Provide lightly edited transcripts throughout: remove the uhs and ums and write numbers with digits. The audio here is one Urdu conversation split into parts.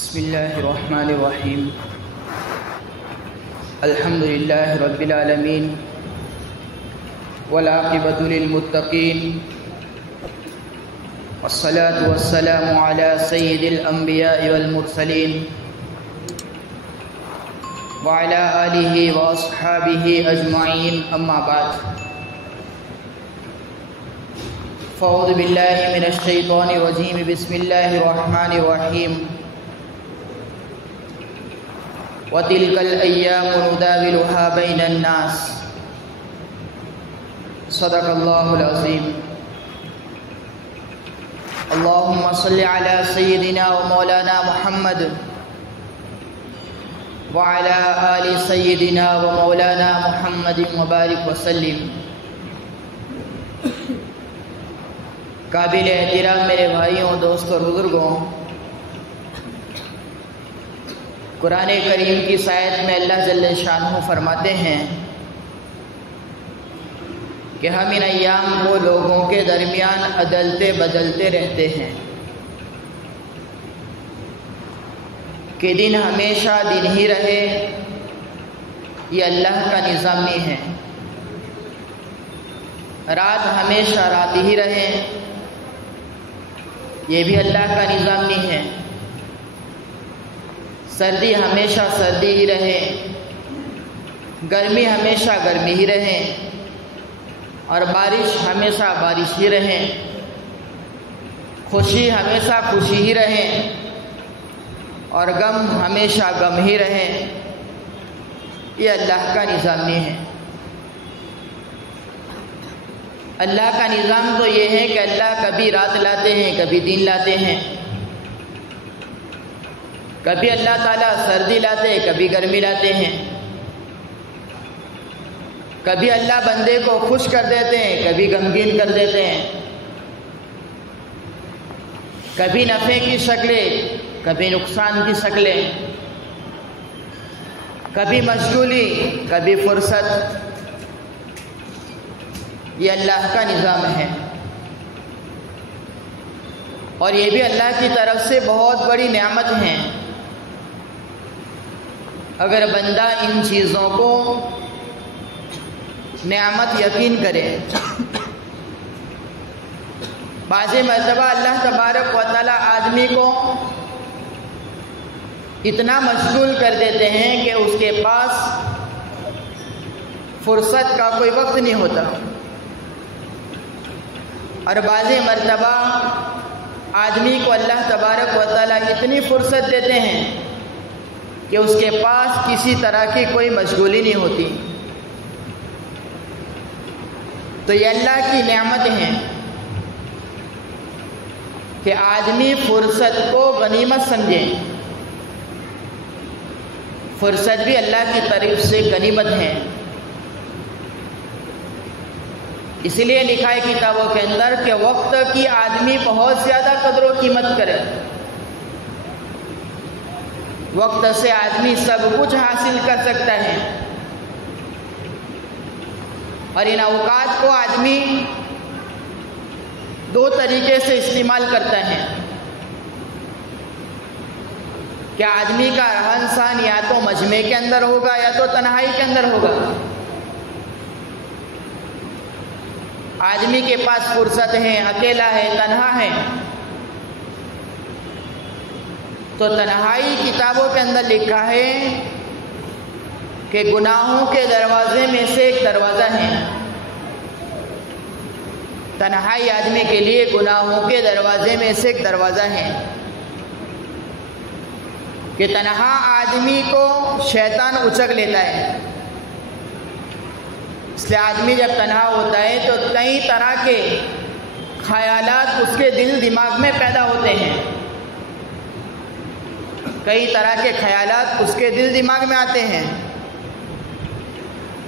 بسم الله الرحمن الرحيم. الحمد لله رب العالمين والعاقبة للمتقين والصلاة والسلام على سيد الأنبياء والمرسلين وعلى آله وأصحابه أجمعين. أما بعد، فأعوذ بالله من الشيطان الرجيم. بسم الله الرحمن الرحيم. وَتِلْكَ الْأَيَّامُ نُدَاوِلُهَا بَيْنَ النَّاسِ. صدق الله العظيم. اللهم صل على سيدنا ومولانا محمد وعلى آل سيدنا ومولانا محمد وبارك وسلم. قابل احترام میرے بھائیوں، دوستوں اور بزرگوں، قرآن کریم کی آیت میں اللہ جل شانہ فرماتے ہیں کہ ہم ان ایام کو لوگوں کے درمیان عدلتے بدلتے رہتے ہیں کہ دن ہمیشہ دن ہی رہے، یہ اللہ کا نظام نہیں ہے. رات ہمیشہ رات ہی رہے، یہ بھی اللہ کا نظام نہیں ہے. سردی ہمیشہ سردی ہی رہے، گرمی ہمیشہ گرمی ہی رہے، اور بارش ہمیشہ بارش ہی رہے، خوشی ہمیشہ خوشی ہی رہے، اور غم ہمیشہ غم ہی رہے. یہ اللہ کا نظام نہیں ہے. اللہ کا نظام تو یہ ہے کہ اللہ کبھی رات لاتے ہیں، کبھی دن لاتے ہیں. کبھی اللہ تعالیٰ سردی لاتے ہیں، کبھی گرمی لاتے ہیں. کبھی اللہ بندے کو خوش کر دیتے ہیں، کبھی غمگین کر دیتے ہیں. کبھی نفع کی شکلیں، کبھی نقصان کی شکلیں. کبھی مشغولی، کبھی فرصت. یہ اللہ کا نظام ہے، اور یہ بھی اللہ کی طرف سے بہت بڑی نعمت ہے اگر بندہ ان چیزوں کو نعمت یقین کرے. بعض مرتبہ اللہ تبارک و تعالی آدمی کو اتنا مشغول کر دیتے ہیں کہ اس کے پاس فرصت کا کوئی وقت نہیں ہوتا، اور بعض مرتبہ آدمی کو اللہ تبارک و تعالی اتنی فرصت دیتے ہیں کہ اس کے پاس کسی طرح کی کوئی مشغولی نہیں ہوتی. تو یہ اللہ کی نعمت ہے کہ آدمی فرصت کو غنیمت سمجھے. فرصت بھی اللہ کی طرف سے غنیمت ہے. اسی لیے لکھا ہے کتابوں کے اندر کہ وقت کی آدمی بہت زیادہ قدر و قیمت کرے. وقت سے آدمی سب کچھ حاصل کر سکتا ہے، اور ان اوقات کو آدمی دو طریقے سے استعمال کرتا ہے کہ آدمی کا رہن سہن یا تو مجمع کے اندر ہوگا یا تو تنہائی کے اندر ہوگا. آدمی کے پاس فرصت ہے، اکیلا ہے، تنہا ہے، تو تنہائی کتابوں کے اندر لکھا ہے کہ گناہوں کے دروازے میں سے ایک دروازہ ہے. تنہائی آدمی کے لیے گناہوں کے دروازے میں سے ایک دروازہ ہے کہ تنہا آدمی کو شیطان اچک لیتا ہے. اس لیے آدمی جب تنہا ہوتا ہے تو کئی طرح کے خیالات اس کے دل دماغ میں پیدا ہوتے ہیں. کئی طرح کے خیالات اس کے دل دماغ میں آتے ہیں،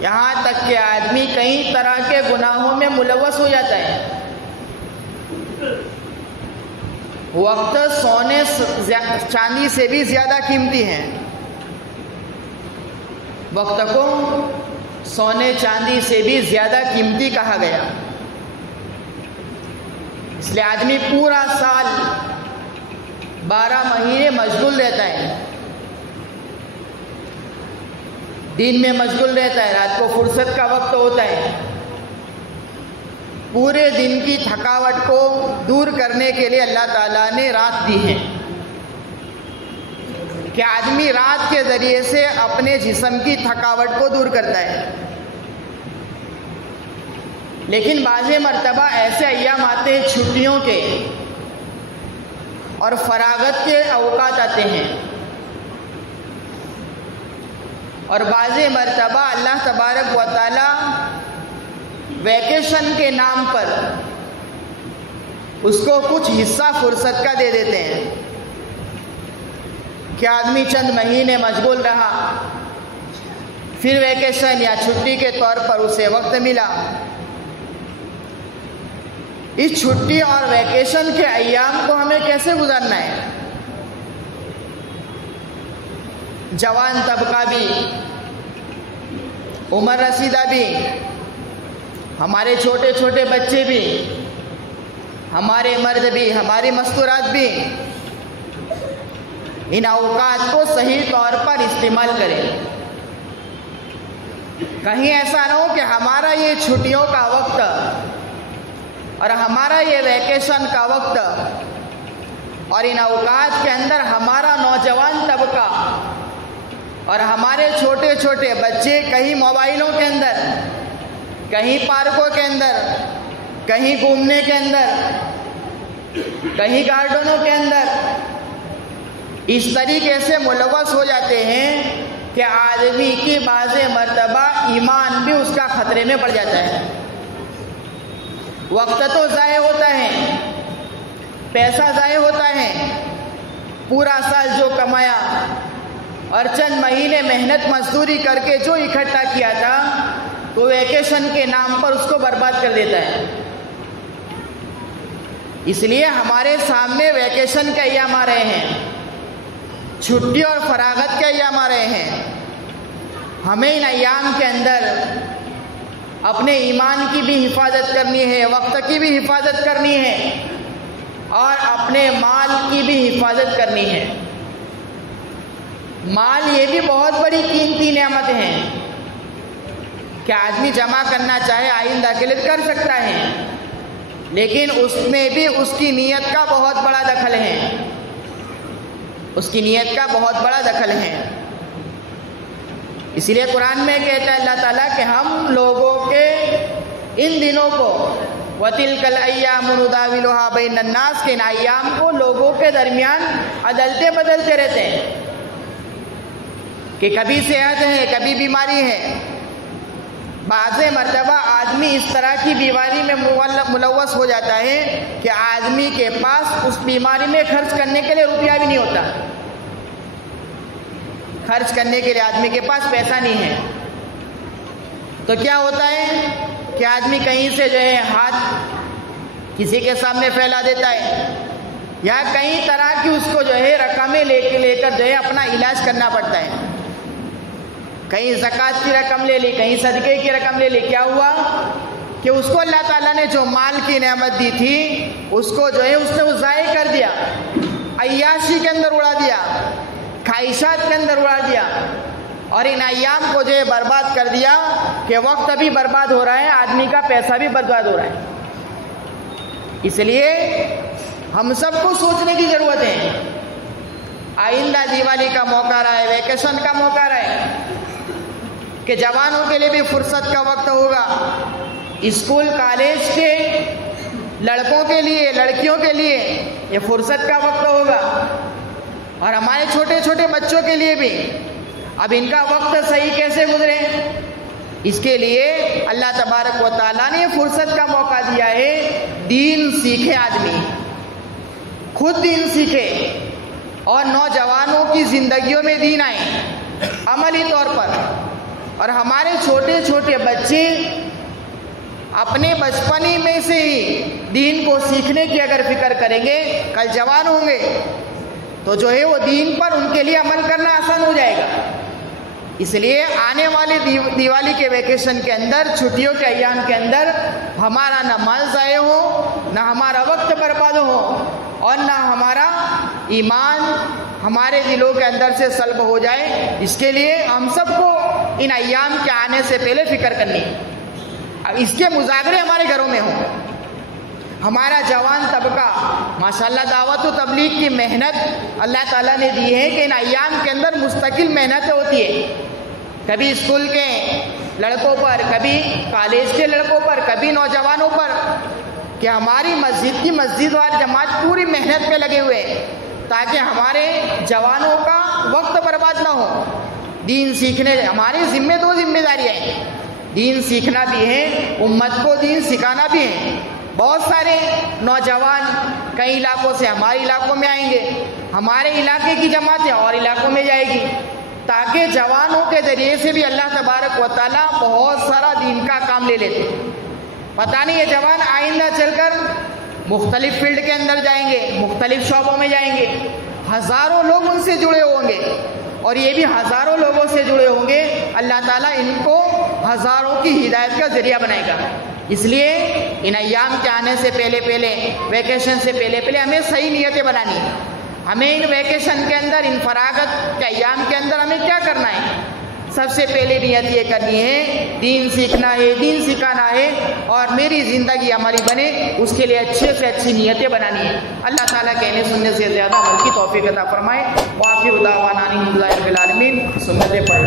یہاں تک کہ آدمی کئی طرح کے گناہوں میں ملوث ہو جاتا ہے. وقت سونے چاندی سے بھی زیادہ قیمتی ہے. وقت کو سونے چاندی سے بھی زیادہ قیمتی کہا گیا. اس لیے آدمی پورا سال 12 مہینے مشغول رہتا ہے، دن میں مشغول رہتا ہے، رات کو فرصت کا وقت ہوتا ہے۔ پورے دن کی تھکاوٹ کو دور کرنے کے لیے اللہ تعالیٰ نے رات دی ہے کہ آدمی رات کے ذریعے سے اپنے جسم کی تھکاوٹ کو دور کرتا ہے۔ لیکن بعض مرتبہ ایسے ایام آتے ہیں چھٹیوں کے اور فراغت کے اوقات آتے ہیں، اور بعض مرتبہ اللہ تبارک و تعالی ویکیشن کے نام پر اس کو کچھ حصہ فرصت کا دے دیتے ہیں کہ آدمی چند مہینے مشغول رہا، پھر ویکیشن یا چھٹی کے طور پر اسے وقت ملا۔ اس چھٹی اور ویکیشن کے ایام کو ہمیں کیسے گزارنا ہے؟ جوان طبقہ بھی، عمر رسیدہ بھی، ہمارے چھوٹے چھوٹے بچے بھی، ہمارے مرد بھی، ہماری مستورات بھی ان اوقات کو صحیح طور پر استعمال کریں۔ کہیں ایسا نہ ہو کہ ہمارا یہ چھٹیوں کا وقت اور ہمارا یہ ویکیشن کا وقت اور ان اوقات کے اندر ہمارا نوجوان طبقہ اور ہمارے چھوٹے چھوٹے بچے کہیں موبائلوں کے اندر، کہیں پارکوں کے اندر، کہیں گھومنے کے اندر، کہیں گارڈنوں کے اندر اس طریقے سے ملوث ہو جاتے ہیں کہ آدمی کی بعض مرتبہ ایمان بھی اس کا خطرے میں پڑ جاتا ہے۔ وقت تو ضائع ہوتا ہے، پیسہ ضائع ہوتا ہے، پورا سال جو کمایا اور چند مہینے محنت مزدوری کر کے جو اکٹھا کیا تھا تو ویکیشن کے نام پر اس کو برباد کر دیتا ہے۔ اس لیے ہمارے سامنے ویکیشن کے ایام آ رہے ہیں، چھٹی اور فراغت کے ایام آ رہے ہیں۔ ہمیں ان ایام کے اندر اپنے ایمان کی بھی حفاظت کرنی ہے، وقت کی بھی حفاظت کرنی ہے اور اپنے مال کی بھی حفاظت کرنی ہے۔ مال یہ بھی بہت بڑی قیمتی نعمت ہے کہ آدمی جمع کرنا چاہے آئندہ کے لیے کر سکتا ہے، لیکن اس میں بھی اس کی نیت کا بہت بڑا دخل ہے، اس کی نیت کا بہت بڑا دخل ہے۔ اس لیے قرآن میں کہتا ہے اللہ تعالیٰ کہ ہم لوگوں کے ان دنوں کو وَتِلْكَ الْأَيَّامُ نُدَاوِلُهَا بَيْنَ النَّاسِ کے ان ایام کو لوگوں کے درمیان عدلتے بدلتے رہتے ہیں کہ کبھی صحت ہے، کبھی بیماری ہے۔ بعض مرتبہ آدمی اس طرح کی بیماری میں ملوث ہو جاتا ہے کہ آدمی کے پاس اس بیماری میں خرچ کرنے کے لیے روپیہ بھی نہیں ہوتا، خرچ کرنے کے لیے آدمی کے پاس پیسہ نہیں ہے۔ تو کیا ہوتا ہے کہ آدمی کہیں سے جو ہے ہاتھ کسی کے سامنے پھیلا دیتا ہے، یا کئی طرح کی اس کو جو ہے رقمیں لے کر جو ہے اپنا علاج کرنا پڑتا ہے۔ کہیں زکوٰۃ کی رقم لے لی، کہیں صدقے کی رقم لے لی۔ کیا ہوا کہ اس کو اللہ تعالیٰ نے جو مال کی نعمت دی تھی اس کو جو ہے اس نے ضائع کر دیا، عیاشی کے اندر اڑا دیا، خواہشات کے اندر اڑا دیا، اور ان ایام کو جو ہے برباد کر دیا کہ وقت بھی برباد ہو رہا ہے، آدمی کا پیسہ بھی برباد ہو رہا ہے۔ اس لیے ہم سب کو سوچنے کی ضرورت ہے۔ آئندہ دیوالی کا موقع رہا ہے، ویکیشن کا موقع رہا ہے کہ جوانوں کے لیے بھی فرصت کا وقت ہوگا، اسکول کالج کے لڑکوں کے لیے، لڑکیوں کے لیے یہ فرصت کا وقت ہوگا، اور ہمارے چھوٹے چھوٹے بچوں کے لیے بھی۔ اب ان کا وقت صحیح کیسے گزرے، اس کے لیے اللہ تبارک و تعالیٰ نے فرصت کا موقع دیا ہے۔ دین سیکھے، آدمی خود دین سیکھے اور نوجوانوں کی زندگیوں میں دین آئے عملی طور پر۔ اور ہمارے چھوٹے چھوٹے بچے اپنے بچپنی میں سے ہی دین کو سیکھنے کی اگر فکر کریں گے، کل جوان ہوں گے تو جو ہے وہ دین پر ان کے لیے عمل کرنا آسان ہو جائے گا۔ اس لیے آنے والے دیوالی کے ویکیشن کے اندر، چھٹیوں کے ایام کے اندر ہمارا نہ مال ضائع ہو، نہ ہمارا وقت برباد ہو، اور نہ ہمارا ایمان ہمارے دلوں کے اندر سے سلب ہو جائے. اس کے لیے ہم سب کو ان ایام کے آنے سے پہلے فکر کرنی، اس کے مذاکرے ہمارے گھروں میں ہوں. ہمارا جوان طبقہ ماشاءاللہ دعوت و تبلیغ کی محنت اللہ تعالیٰ نے دی ہے کہ ان ایام کے اندر مستقل محنتیں ہوتی ہے. کبھی اسکول کے لڑکوں پر، کبھی کالج کے لڑکوں پر، کبھی نوجوانوں پر، کہ ہماری مسجد کی مسجد وار جماعت پوری محنت پہ لگے ہوئے تاکہ ہمارے جوانوں کا وقت برباد نہ ہو. دین سیکھنے ہماری دو ذمہ داریاں ہیں، دین سیکھنا بھی ہے، امت کو دین سکھانا بھی ہے. بہت سارے نوجوان کئی علاقوں سے ہمارے علاقوں میں آئیں گے، ہمارے علاقے کی جماعتیں اور علاقوں میں جائے گی، تاکہ جوانوں کے ذریعے سے بھی اللہ تبارک و تعالیٰ بہت سارا دین کا کام لے لیتے. پتہ نہیں یہ جوان آئندہ چل کر مختلف فیلڈ کے اندر جائیں گے، مختلف شعبوں میں جائیں گے، ہزاروں لوگ ان سے جڑے ہوں گے اور یہ بھی ہزاروں لوگوں سے جڑے ہوں گے. اللہ تعالیٰ ان کو ہزاروں کی ہدایت کا ذریعہ بنائے گا. اس لیے ان ایام کے آنے سے پہلے ویکیشن سے پہلے ہمیں صحیح نیتیں بنانی ہیں. ہمیں ان ویکیشن کے اندر، ان فراغت کے ایام کے اندر ہمیں کیا کرنا ہے؟ سب سے پہلے نیت یہ کرنی ہے دین سیکھنا ہے، دین سکھانا ہے اور میری زندگی عملی بنے، اس کے لیے اچھے سے اچھی نیتیں بنانی ہے. اللہ تعالیٰ کہنے سننے سے زیادہ عمل کی توفیق عطا فرمائے. وآخر دعوانا الحمد للہ رب العالمین. سنتیں پڑھ